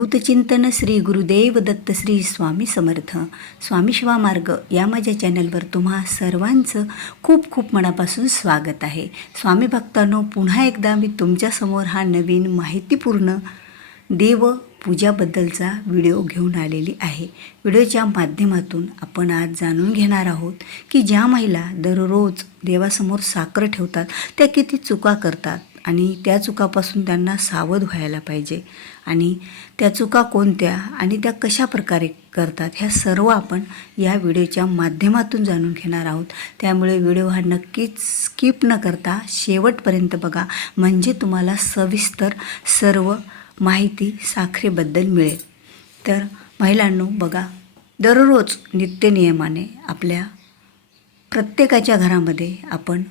भूतचिंतन श्री गुरुदेव दत्त श्री स्वामी समर्थ. स्वामी शिवा मार्ग या माझ्या चॅनलवर तुम्हा सर्वांचं खूप खूप मनापासून स्वागत आहे. स्वामी भक्तांनो पुन्हा एकदा मी तुमच्यासमोर हा नवीन माहितीपूर्ण देव पूजाबद्दलचा व्हिडिओ घेऊन आलेली आहे. व्हिडिओच्या माध्यमातून आपण आज जाणून घेणार आहोत की ज्या महिला दररोज देवासमोर साखर ठेवतात त्या किती चुका करतात आणि त्या चुकापासून त्यांना सावध व्हायला पाहिजे. आणि त्या चुका कोणत्या आणि त्या कशा प्रकारे करतात ह्या सर्व आपण या व्हिडिओच्या माध्यमातून जाणून घेणार आहोत. त्यामुळे व्हिडिओ हा नक्कीच स्किप न करता शेवटपर्यंत बघा. म्हणजे तुम्हाला सविस्तर सर्व माहिती साखरेबद्दल मिळेल. तर महिलांनो बघा. दररोज नित्यनियमाने आपल्या प्रत्येकाच्या घरामध्ये आपण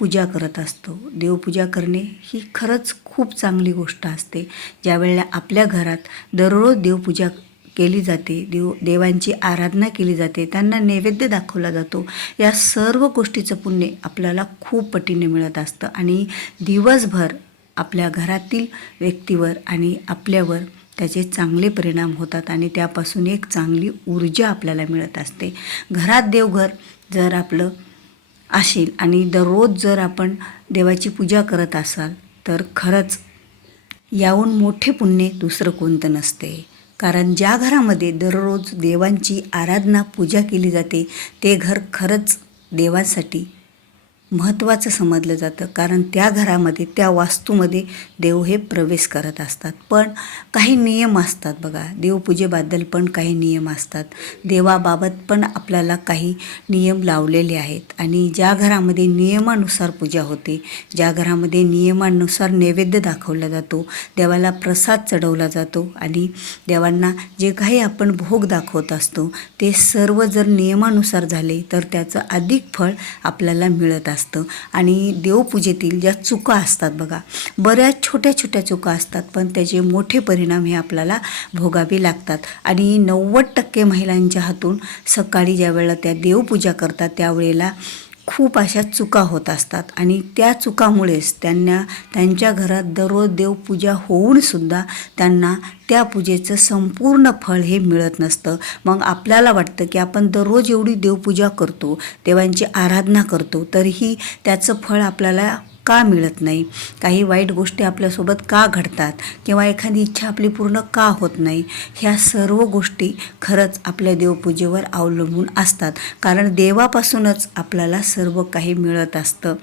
पूजा करत असतो. देवपूजा करणे ही खरंच खूप चांगली गोष्ट असते. ज्यावेळेला आपल्या घरात दररोज देवपूजा केली जाते देव देवांची आराधना केली जाते त्यांना नैवेद्य दाखवला जातो. या सर्व गोष्टीचं पुण्य आपल्याला खूप पटीने मिळत असतं आणि दिवसभर आपल्या घरातील व्यक्तीवर आणि आपल्यावर त्याचे चांगले परिणाम होतात आणि त्यापासून एक चांगली ऊर्जा आपल्याला मिळत असते. घरात देवघर जर आपलं असेल आणि दररोज जर आपण देवाची पूजा करत असाल तर खरंच याहून मोठे पुण्य दुसरं कोणतं नसते. कारण ज्या घरामध्ये दररोज देवांची आराधना पूजा केली जाते ते घर खरंच देवासाठी महत्त्वाचं समजलं जातं. कारण त्या घरामध्ये त्या वास्तूमध्ये देव हे प्रवेश करत असतात. पण काही नियम असतात बघा. देवपूजेबद्दल पण काही नियम असतात. देवाबाबत पण आपल्याला काही नियम लावलेले आहेत. आणि ज्या घरामध्ये नियमानुसार पूजा होते ज्या घरामध्ये नियमानुसार नैवेद्य दाखवला जातो देवाला प्रसाद चढवला जातो आणि देवांना जे काही आपण भोग दाखवत असतो ते सर्व जर नियमानुसार झाले तर त्याचं अधिक फळ आपल्याला मिळत असतं. असतं आणि देवपूजेतील ज्या चुका असतात बघा बऱ्याच छोट्या छोट्या चुका असतात पण त्याचे मोठे परिणाम हे आपल्याला भोगावे लागतात. आणि नव्वद टक्के महिलांच्या हातून सकाळी ज्या वेळेला त्या देवपूजा करतात त्यावेळेला खूप अशा चुका होत असतात. आणि त्या चुकामुळेच त्यांना त्यांच्या घरात दररोज देवपूजा होऊनसुद्धा त्यांना त्या पूजेचं संपूर्ण फळ हे मिळत नसतं. मग आपल्याला वाटतं की आपण दररोज एवढी देवपूजा करतो देवांची आराधना करतो तरीही त्याचं फळ आपल्याला का मिळत नाही? काही वाईट गोष्टी आपल्यासोबत का घडतात? किंवा एखादी इच्छा आपली पूर्ण का होत नाही? ह्या सर्व गोष्टी खरंच आपल्या देवपूजेवर अवलंबून असतात. कारण देवापासूनच आपल्याला सर्व काही मिळत असतं.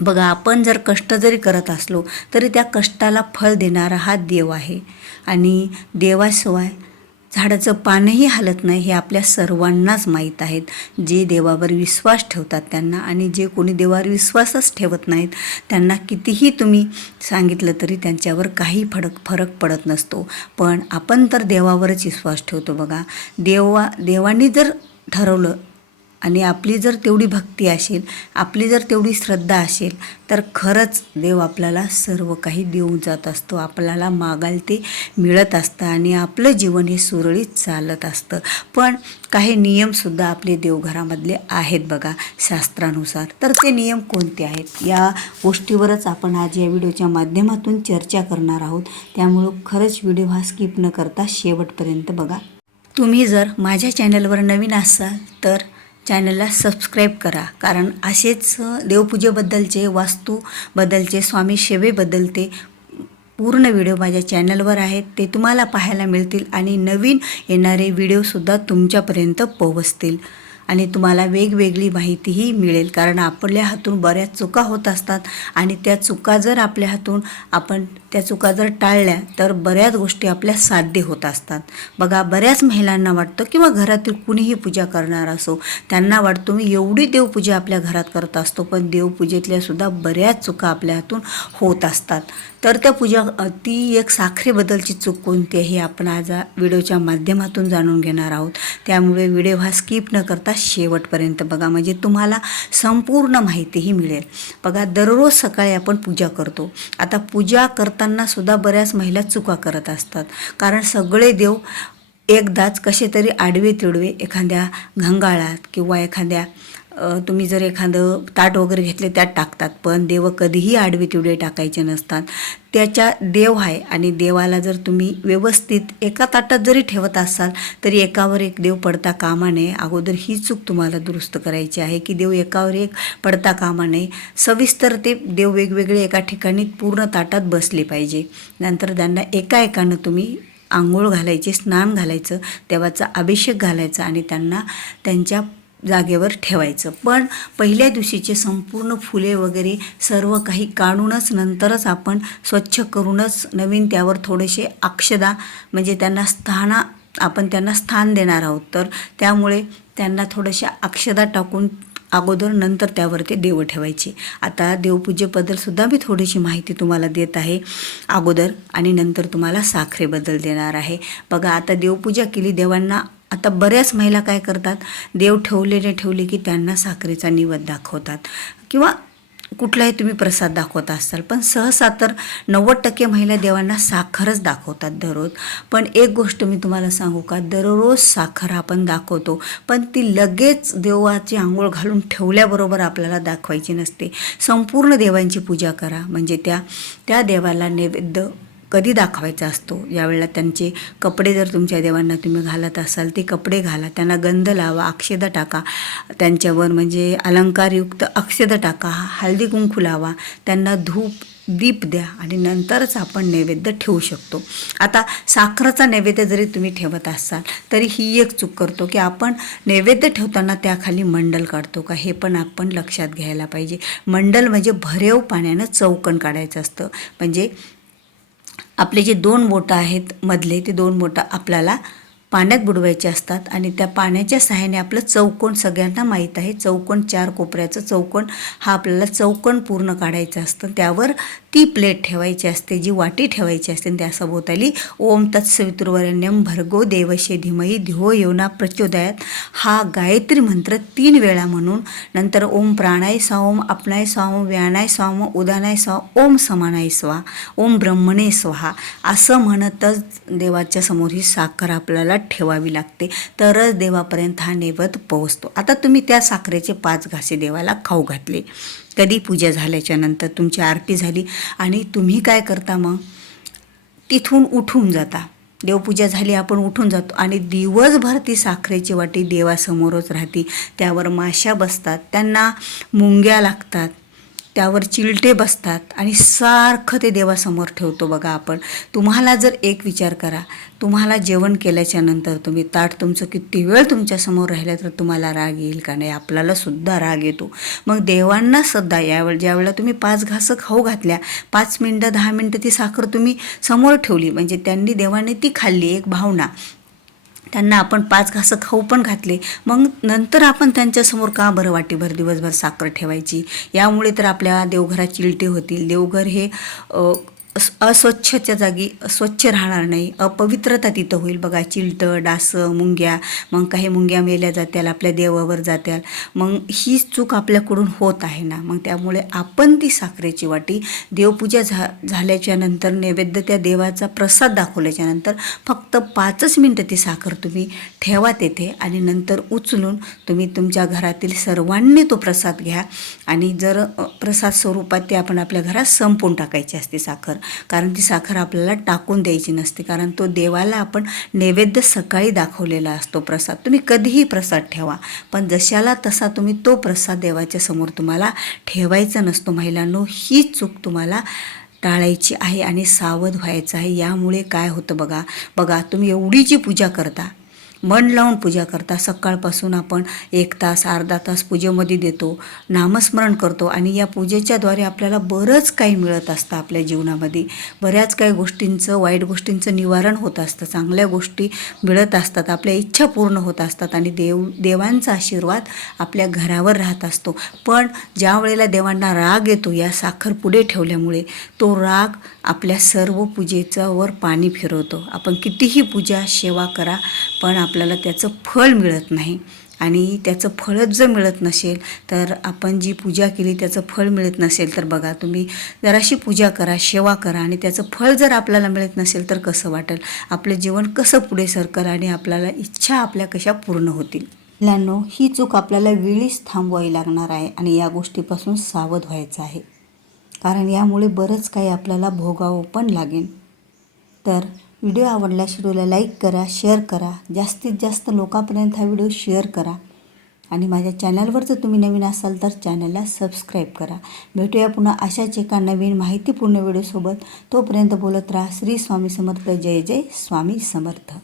बघा आपण जर कष्ट जरी करत असलो तरी त्या कष्टाला फळ देणारा हा देव आहे. आणि देवाशिवाय झाडाचं पानही हलत नाही हे आपल्या सर्वांनाच माहीत आहेत. जे देवावर विश्वास ठेवतात त्यांना आणि जे कोणी देवावर विश्वासच ठेवत नाहीत त्यांना कितीही तुम्ही सांगितलं तरी त्यांच्यावर काही फरक फरक पडत नसतो. पण आपण तर देवावरच विश्वास ठेवतो बघा. देवा देवांनी जर ठरवलं आणि आपली जर तेवढी भक्ती असेल आपली जर तेवढी श्रद्धा असेल तर खरंच देव आपल्याला सर्व काही देऊन जात असतो. आपल्याला मागाल ते मिळत असतं आणि आपलं जीवन हे सुरळीत चालत असतं. पण काही नियमसुद्धा आपले देवघरामधले आहेत बघा शास्त्रानुसार. तर ते नियम कोणते आहेत? या गोष्टीवरच आपण आज या व्हिडिओच्या माध्यमातून चर्चा करणार आहोत. त्यामुळं खरंच व्हिडिओ हा स्किप न करता शेवटपर्यंत बघा. तुम्ही जर माझ्या चॅनलवर नवीन असाल तर चॅनलला सबस्क्राईब करा. कारण असेच देवपूजेबद्दलचे वास्तूबद्दलचे स्वामी सेवेबद्दलचे पूर्ण व्हिडिओ माझ्या चॅनलवर आहेत. ते तुम्हाला पाहायला मिळतील आणि नवीन येणारे व्हिडिओसुद्धा तुमच्यापर्यंत पोहोचतील. आणि तुम्हाला वेगवेगळी माहितीही मिळेल. कारण आपल्या हातून बऱ्याच चुका होत असतात आणि त्या चुका जर आपल्या हातून आपण त्या चुका जर टाळल्या तर बऱ्याच गोष्टी आपल्या साध्य होत असतात. बघा बऱ्याच महिलांना वाटतं किंवा घरातील कुणीही पूजा करणार असो त्यांना वाटतो मी एवढी देवपूजा आपल्या घरात करत असतो पण देवपूजेतल्यासुद्धा बऱ्याच चुका आपल्या हातून होत असतात. तर त्या पूजा ती एक साखरेबद्दलची चूक कोणती आहे हे आपण आज व्हिडिओच्या माध्यमातून जाणून घेणार आहोत. त्यामुळे व्हिडिओ हा स्किप न करता शेवटपर्यंत बघा. म्हणजे तुम्हाला संपूर्ण माहितीही मिळेल. बघा दररोज सकाळी आपण पूजा करतो. आता पूजा करताना सुद्धा बऱ्याच महिला चुका करत असतात. कारण सगळे देव एकदाच कसे तरी आडवे तिडवे एखाद्या घंगाळात किंवा एखाद्या तुम्ही जर एखादं ताट वगैरे घेतले त्यात टाकतात. पण देव कधीही आडवे तिडवे टाकायचे नसतात. त्याच्या देव आहे आणि देवाला जर तुम्ही व्यवस्थित एका ताटात जरी ठेवत असाल तरी एकावर एक देव पडता कामा नये. अगोदर ही चूक तुम्हाला दुरुस्त करायची आहे की देव एकावर एक पडता कामा नये. सविस्तर ते देव वेगवेगळे एका ठिकाणी पूर्ण ताटात बसले पाहिजे. नंतर त्यांना एका एकानं तुम्ही आंघोळ घालायची स्नान घालायचं देवाचा अभिषेक घालायचा आणि त्यांना त्यांच्या जागेवर ठेवायचं. पण पहिल्या दिवशीचे संपूर्ण फुले वगैरे सर्व काही काढूनच नंतरच आपण स्वच्छ करूनच नवीन त्यावर थोडेसे अक्षदा म्हणजे त्यांना स्थाना आपण त्यांना स्थान देणार आहोत. तर त्यामुळे त्यांना थोड्याशा अक्षदा टाकून अगोदर नंतर त्यावरती देव ठेवायचे. आता देवपूजेबद्दलसुद्धा मी थोडीशी माहिती तुम्हाला देत आहे. अगोदर आणि नंतर तुम्हाला साखरेबद्दल देणार आहे. बघा आता देवपूजा केली देवांना आता बऱ्याच महिला काय करतात? देव ठेवलेले ठेवले की त्यांना साखरेचा निवद दाखवतात. किंवा कुठलाही तुम्ही प्रसाद दाखवत असाल पण सहसा तर नव्वद टक्के महिला देवांना साखरच दाखवतात दररोज. पण एक गोष्ट मी तुम्हाला सांगू का दररोज साखर आपण दाखवतो पण ती लगेच देवाची आंघोळ घालून ठेवल्याबरोबर आपल्याला दाखवायची नसते. संपूर्ण देवांची पूजा करा म्हणजे त्या त्या देवाला नैवेद्य कधी दाखवायचा असतो? यावेळेला त्यांचे कपडे जर तुमच्या देवांना तुम्ही घालत असाल ते कपडे घाला त्यांना गंध लावा अक्षदा टाका त्यांच्यावर म्हणजे अलंकारयुक्त अक्षदा टाका हळदी कुंकू लावा त्यांना धूप दीप द्या आणि नंतरच आपण नैवेद्य ठेवू शकतो. आता साखरेचा नैवेद्य जरी तुम्ही ठेवत असाल तरी ही एक चूक करतो की आपण नैवेद्य ठेवताना त्याखाली मंडल काढतो का? हे पण आपण लक्षात घ्यायला पाहिजे. मंडल म्हणजे भरेव पाण्यानं चौकण काढायचं असतं. म्हणजे आपले जे दोन बोटं आहेत मधले ते दोन बोटं आपल्याला पाण्यात बुडवायचे असतात आणि त्या पाण्याच्या सहाय्याने आपलं चौकोन सगळ्यांना माहीत आहे. चौकोन चार कोपऱ्याचं चौकोन हा आपल्याला चौकोन पूर्ण काढायचं असतं. त्यावर ती प्लेट ठेवायची असते जी वाटी ठेवायची असते. आणि त्या सभोवताली ओम तत्सवितुर्वरण्यम भर्गो देवशे धीमही धिओ योना प्रचोदयात. हा गायत्री मंत्र तीन वेळा म्हणून नंतर ओम प्राणाय स्वाम आपणाय स्वाम व्यानाय स्वाम उदानाय स्वाम ओम समानाय स्वा ओम ब्रह्मणे स्वाहा. असं म्हणतच देवाच्या समोर ही साखर आपल्याला ठेवावी लागते. तरच देवापर्यंत हा नैवत पोहोचतो. आता तुम्ही त्या साखरेचे पाच घासे देवाला खाऊ घातले. कधी पूजा झाल्याच्यानंतर तुमची आरती झाली आणि तुम्ही काय करता मग? तिथून उठून जाता. देवपूजा झाली आपण उठून जातो आणि दिवसभर ती साखरेची वाटी देवासमोरच राहते. त्यावर माश्या बसतात त्यांना मुंग्या लागतात त्यावर चिलटे बसतात आणि सारखं ते देवासमोर ठेवतो बघा आपण. तुम्हाला जर एक विचार करा तुम्हाला जेवण केल्याच्यानंतर तुम्ही ताट तुमचं किती वेळ तुमच्यासमोर राहिलं तर तुम्हाला राग येईल का नाही? आपल्याला सुद्धा राग येतो. मग देवांना सुद्धा यावेळी ज्यावेळेला तुम्ही पाच घासं खाऊ घातल्या पाच मिनटं दहा मिनटं ती साखर तुम्ही समोर ठेवली म्हणजे त्यांनी देवाने ती खाल्ली एक भावना. त्यांना आपण पाच घासं खाऊ पण घातले. मग नंतर आपण त्यांच्यासमोर का बरं वाटीभर दिवसभर साखर ठेवायची? यामुळे तर आपल्या देवघरात चिलटे होतील. देवघर हे अस- अस्वच्छच्या जागी स्वच्छ राहणार नाही. अपवित्रता तिथं होईल. बघा चिलटं डासं मुंग्या मग काही मुंग्या मेल्या जात्याल आपल्या देवावर जात्याल. मग ही चूक आपल्याकडून होत आहे ना. मग त्यामुळे आपण ती साखरेची वाटी देवपूजा झा झाल्याच्यानंतर नैवेद्य त्या देवाचा प्रसाद दाखवल्याच्या नंतर फक्त पाचच मिनटं ती साखर तुम्ही ठेवा तेथे आणि नंतर उचलून तुम्ही तुमच्या घरातील सर्वांनी तो प्रसाद घ्या. आणि जर प्रसाद स्वरूपात ते आपण आपल्या घरात संपवून टाकायची असते साखर कारण ती साखर आपल्याला टाकून द्यायची नसते. कारण तो देवाला आपण नैवेद्य सकाळी दाखवलेला असतो प्रसाद. तुम्ही कधीही प्रसाद ठेवा. पण जशाला तसा तुम्ही तो प्रसाद देवाच्या समोर तुम्हाला ठेवायचा नसतो. महिलांनो ही चूक तुम्हाला टाळायची आहे आणि सावध व्हायचं आहे. यामुळे काय होतं बघा. बघा तुम्ही एवढी जी पूजा करता मन लावून पूजा करता. सकाळपासून आपण एक तास अर्धा तास पूजेमध्ये देतो नामस्मरण करतो आणि या पूजेच्याद्वारे आपल्याला बरंच काही मिळत असतं आपल्या जीवनामध्ये. बऱ्याच काही गोष्टींचं वाईट गोष्टींचं निवारण होत असतं. चांगल्या गोष्टी मिळत असतात आपल्या इच्छा पूर्ण होत असतात आणि देव देवांचा आशीर्वाद आपल्या घरावर राहत असतो. पण ज्या वेळेला देवांना राग येतो या साखर पुढे ठेवल्यामुळे तो राग आपल्या सर्व पूजेचं वर पाणी फिरवतो. आपण कितीही पूजा सेवा करा पण आपल्याला त्याचं फळ मिळत नाही. आणि त्याचं फळच जर मिळत नसेल तर आपण जी पूजा केली त्याचं फळ मिळत नसेल तर बघा तुम्ही जराशी पूजा करा सेवा करा. आणि त्याचं फळ जर आपल्याला मिळत नसेल तर कसं वाटेल? आपलं जीवन कसं पुढे सरकर आणि आपल्याला इच्छा आपल्या कशा पूर्ण होतील? मुलांनो ही चूक आपल्याला वेळीच थांबवावी लागणार आहे आणि या गोष्टीपासून सावध व्हायचं आहे. कारण यामुळे बरंच काही आपल्याला भोगावं पण लागेल. तर व्हिडिओ आवडल्यास व्हिडिओला लाईक करा शेअर करा. जास्तीत जास्त लोकांपर्यंत हा व्हिडिओ शेअर करा. आणि माझ्या चॅनलवर जर तुम्ही नवीन असाल तर चॅनलला सबस्क्राईब करा. भेटूया पुन्हा अशाच एका नवीन माहितीपूर्ण व्हिडिओसोबत. तोपर्यंत बोलत राहा. श्री स्वामी समर्थ. जय जय स्वामी समर्थ.